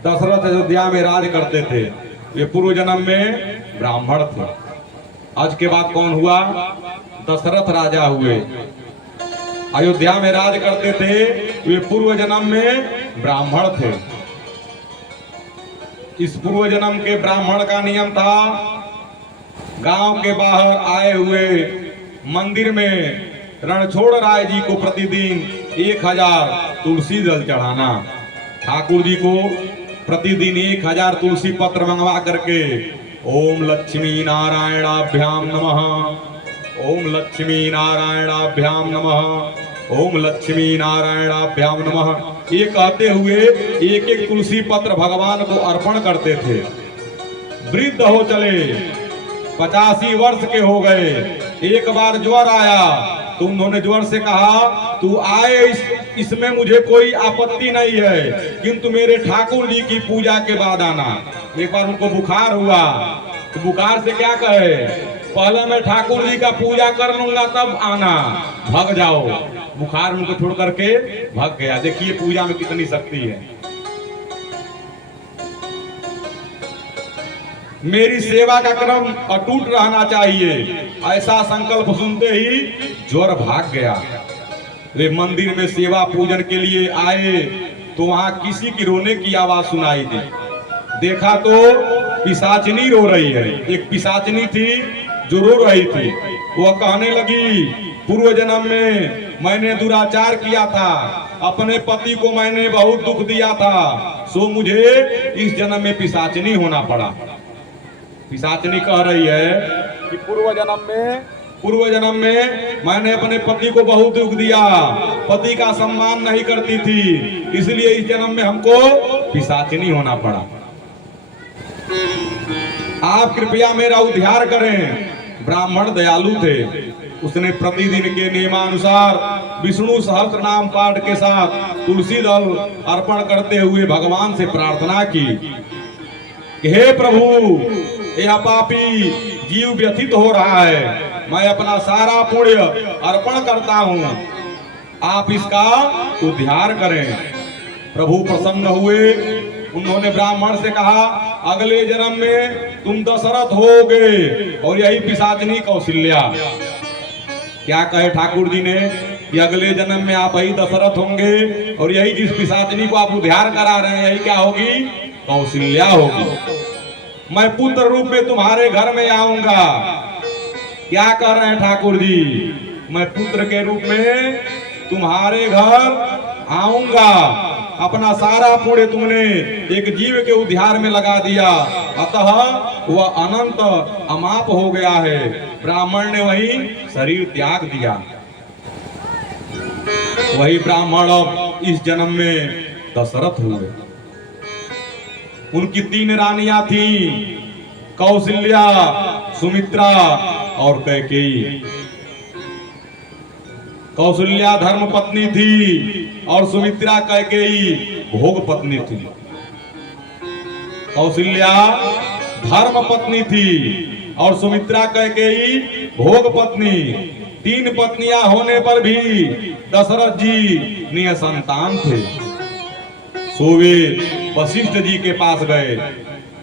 दशरथ अयोध्या में राज करते थे। ये पूर्व जन्म में ब्राह्मण थे। आज के बाद कौन हुआ? दशरथ राजा हुए। अयोध्या में राज करते थे। वे पूर्व जन्म में ब्राह्मण थे। इस पूर्व जन्म के ब्राह्मण का नियम था, गांव के बाहर आए हुए मंदिर में रणछोड़ राय जी को प्रतिदिन 1000 तुलसी जल चढ़ाना। ठाकुर जी को प्रतिदिन 1000 तुलसी पत्र मंगवा करके ओम लक्ष्मी नारायणाभ्याम नमः, ओम लक्ष्मी नारायणाभ्याम नमः, ओम लक्ष्मी नारायणाभ्याम नमः, ये कहते हुए एक एक तुलसी पत्र भगवान को अर्पण करते थे। वृद्ध हो चले, 85 वर्ष के हो गए। एक बार ज्वर आया तो उन्होंने ज्वर से कहा, तू आए इसमें मुझे कोई आपत्ति नहीं है, किंतु मेरे ठाकुर जी की पूजा के बाद आना। एक बार उनको बुखार हुआ तो बुखार से क्या कहे, पहले मैं ठाकुर जी का पूजा कर लूंगा तब आना, भाग जाओ। बुखार उनको छोड़ करके भाग गया। देखिए पूजा में कितनी शक्ति है। मेरी सेवा का क्रम अटूट रहना चाहिए, ऐसा संकल्प सुनते ही ज्वर भाग गया। वे मंदिर में सेवा पूजन के लिए आए तो वहां किसी की रोने की आवाज सुनाई दी। देखा तो पिशाचिनी रो रही है। एक पिशाचिनी थी जो रो रही थी। वह कहने लगी, पूर्व जन्म में मैंने दुराचार किया था, अपने पति को मैंने बहुत दुख दिया था, सो मुझे इस जन्म में पिशाचिनी होना पड़ा। पिशाचिनी कह रही है कि पूर्व जन्म में मैंने अपने पति को बहुत दुख दिया, पति का सम्मान नहीं करती थी, इसलिए इस जन्म में हमको पिशाचिनी होना पड़ा। आप कृपया मेरा उद्धार करें। ब्राह्मण दयालु थे। उसने प्रतिदिन के नियमानुसार विष्णु सहस्त्र नाम पाठ के साथ तुलसी दल अर्पण करते हुए भगवान से प्रार्थना की, हे प्रभु, यह पापी जीव व्यथित हो रहा है, मैं अपना सारा पुण्य अर्पण करता हूँ, आप इसका उद्धार करें। प्रभु प्रसन्न हुए। उन्होंने ब्राह्मण से कहा, अगले जन्म में तुम दशरथ होगे और यही पिशाचिनी कौशल्या। क्या कहे ठाकुर जी ने कि अगले जन्म में आप ही दशरथ होंगे और यही जिस पिशाचिनी को आप उद्धार करा रहे हैं, यही क्या होगी? कौशल्या होगी। मैं पुत्र रूप में तुम्हारे घर में आऊंगा। क्या कर रहे हैं ठाकुर जी? मैं पुत्र के रूप में तुम्हारे घर आऊंगा। अपना सारा पुण्य तुमने एक जीव के उद्धार में लगा दिया, अतः वह अनंत अमाप हो गया है। ब्राह्मण ने वही शरीर त्याग दिया। वही ब्राह्मण अब इस जन्म में दशरथ हुए। उनकी 3 रानियां थी, कौशल्या, सुमित्रा और कैकेयी। कौशल्या धर्म पत्नी थी और सुमित्रा कैकेयी भोग पत्नी थी। कौशल्या धर्म पत्नी थी और सुमित्रा कैकेयी भोग पत्नी। 3 पत्नियां होने पर भी दशरथ जी निसंतान थे। सो वे वशिष्ठ जी के पास गए।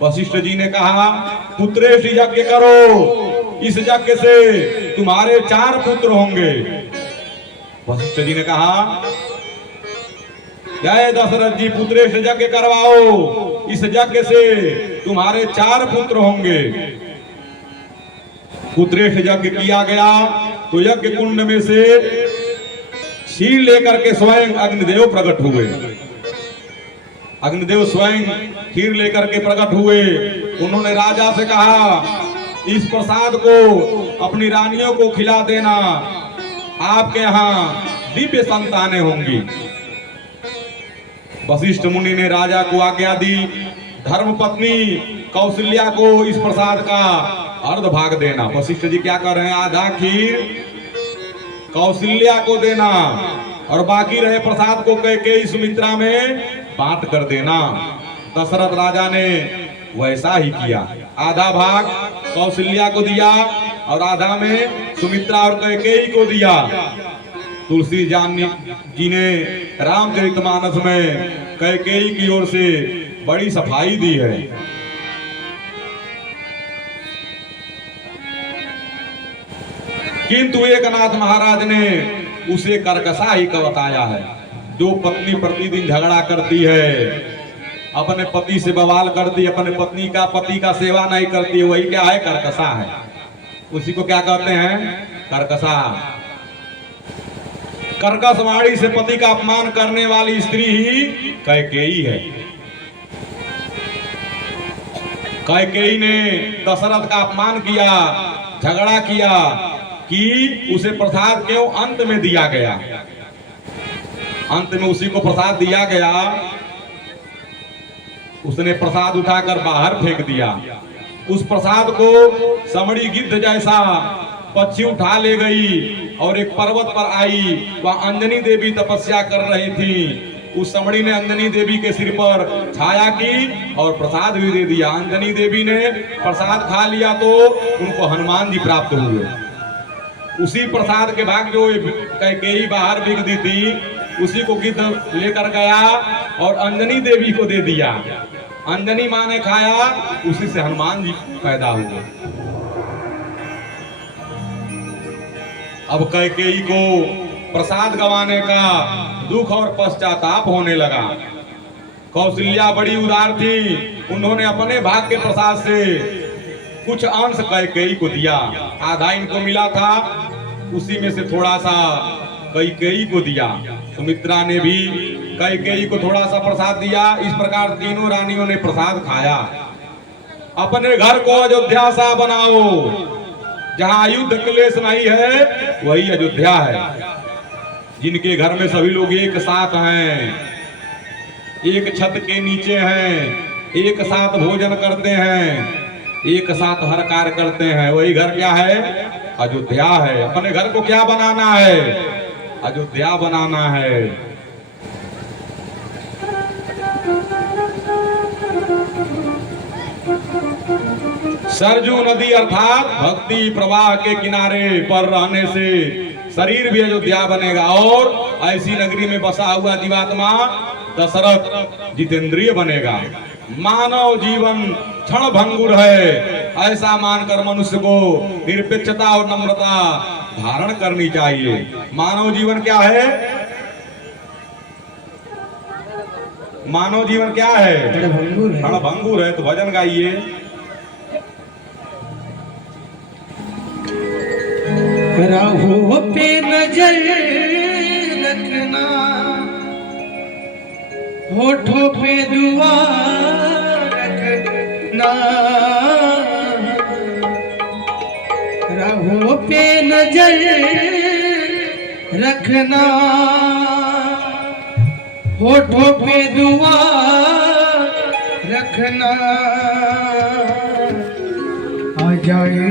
वशिष्ठ जी ने कहा, पुत्रेष्ठ यज्ञ करो, इस यज्ञ से तुम्हारे 4 पुत्र होंगे। वशिष्ठ जी ने कहा, जय दशरथ जी, पुत्रेष्ठ यज्ञ करवाओ, इस यज्ञ से तुम्हारे 4 पुत्र होंगे। पुत्रेष्ठ यज्ञ किया गया तो यज्ञ कुंड में से क्षीर लेकर के स्वयं अग्निदेव प्रकट हुए। अग्निदेव स्वयं खीर लेकर के प्रकट हुए। उन्होंने राजा से कहा, इस प्रसाद को अपनी रानियों को खिला देना, आपके यहाँ दिव्य संतानें होंगी। वशिष्ठ मुनि ने राजा को आज्ञा दी, धर्मपत्नी कौशल्या को इस प्रसाद का अर्ध भाग देना। वशिष्ठ जी क्या कर रहे हैं, आधा खीर कौशल्या को देना और बाकी रहे प्रसाद को कैकेयी सुमित्रा में बांट कर देना। दशरथ राजा ने वैसा ही किया। आधा भाग कौशल्या को दिया और आधा में सुमित्रा और कैकेयी को दिया। तुलसी जी ने रामचरितमानस में कैकेयी की ओर से बड़ी सफाई दी है। किंतु एकनाथ महाराज ने उसे कर्कशा ही का बताया है। जो पत्नी प्रतिदिन झगड़ा करती है, अपने पति से बवाल करती, अपने पति का सेवा नहीं करती, वही क्या है? कर्कशा है। उसी को क्या कहते हैं? कर्कशा। कर्कश वाणी से पति का अपमान करने वाली स्त्री ही कैकेयी है। कैकेयी ने दशरथ का अपमान किया, झगड़ा किया कि उसे प्रसाद क्यों अंत में दिया गया। अंत में उसी को प्रसाद दिया गया, उसने प्रसाद उठाकर बाहर फेंक दिया। उस प्रसाद को समड़ी गिद्ध जैसा पक्षी उठा ले गई और एक पर्वत पर आई। वह अंजनी देवी तपस्या कर रही थी। उस समड़ी ने अंजनी देवी के सिर पर छाया की और प्रसाद भी दे दिया। अंजनी देवी ने प्रसाद खा लिया तो उनको हनुमान जी प्राप्त हुए। उसी प्रसाद के भाग जो कैकेयी बाहर बिक दी थी, उसी को गिद्ध लेकर गया और अंजनी देवी को दे दिया। अंजनी माँ ने खाया, उसी से हनुमान जी पैदा हुए। अब कैकेयी को प्रसाद गंवाने का दुख और पश्चाताप होने लगा। कौशल्या बड़ी उदार थी, उन्होंने अपने भाग के प्रसाद से कुछ अंश कैकेयी को दिया। आधा इनको मिला था, उसी में से थोड़ा सा कैकेयी को दिया। सुमित्रा ने भी कैकेयी को थोड़ा सा प्रसाद दिया। इस प्रकार तीनों रानियों ने प्रसाद खाया। अपने घर को अयोध्या सा बनाओ। जहां युद्ध क्लेश नहीं है वही अयोध्या है। जिनके घर में सभी लोग एक साथ हैं, एक छत के नीचे हैं, एक साथ भोजन करते हैं, एक साथ हर कार्य करते हैं, वही घर क्या है? अयोध्या है। अपने घर को क्या बनाना है? अयोध्या बनाना है। सरजू नदी अर्थात भक्ति प्रवाह के किनारे पर रहने से शरीर भी अयोध्या बनेगा और ऐसी नगरी में बसा हुआ जीवात्मा दशरथ जितेंद्रिय बनेगा। मानव जीवन क्षण भंगुर है, ऐसा मानकर मनुष्य को निरपेक्षता और नम्रता धारण करनी चाहिए। मानव जीवन क्या है? मानव जीवन क्या है? क्षण भंगुर है। तो भजन गाइए। राहों पे नजर रखना, होठों पे दुआ रखना। राहों पे नजर रखना, होठों पे दुआ रखना। आ जाए